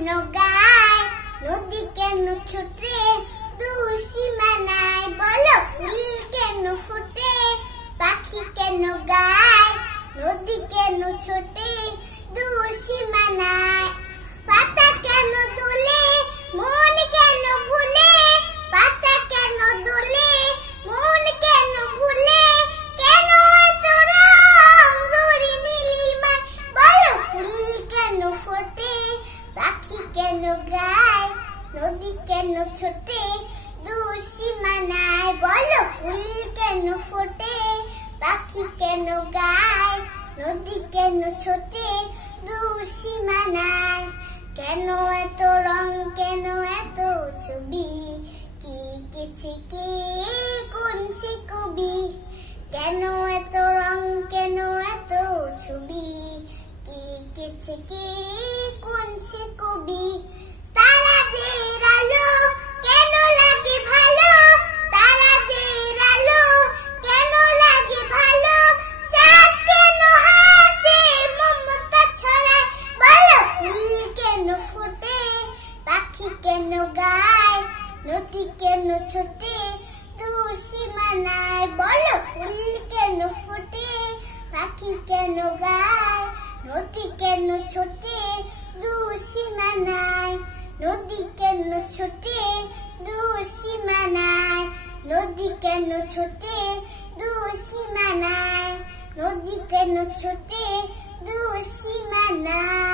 কেন গায়, নদী কেন ছোটে, দূর সীমানায় বলো ফুল কেন ফোটে, পাখি কেন গায়, নদী কেন ছোটে, দূর সীমানায়, পাতা কেন দোলে, মন কেন ভুলে, পাতা কেন দোলে, মন কেন ভুলে, কেন এত রং ধরি নীলিমায়, বলো ফুল কেন ফোটে, পাখি কেন গায়, নদী কেন ছোটে, দূর সীমানায়, বলো ফুল কেন ফোটে, পাখি কেন গায়, নদী কেন ছোটে, দূর সীমানায়, কেন এত রং, কেন এত ছবি, কি কেছে কে, কোন সে কবি, কেন এত রং, কেন এত ছবি, কি কেছে কে, কোন সে কবি, তারাদের আলো কেন লাগে ভালো, তারাদের আলো কেন লাগে ভালো, চাঁদ কেন হাসে মমতা ছড়ায়, বলো ফুল কেন ফোটে, পাখি কেন গায়, নদী কেন ছোটে, দূর সীমানায়, বলো ফুল কেন ফোটে, পাখি কেন গায়, নদী কেন ছোটে, দূর সীমানায়, নদী কেন ছোটে, দূর সীমানায়, নদী কেন ছোটে, দূর সীমানায়, নদী কেন ছোটে, দূর সীমানায়।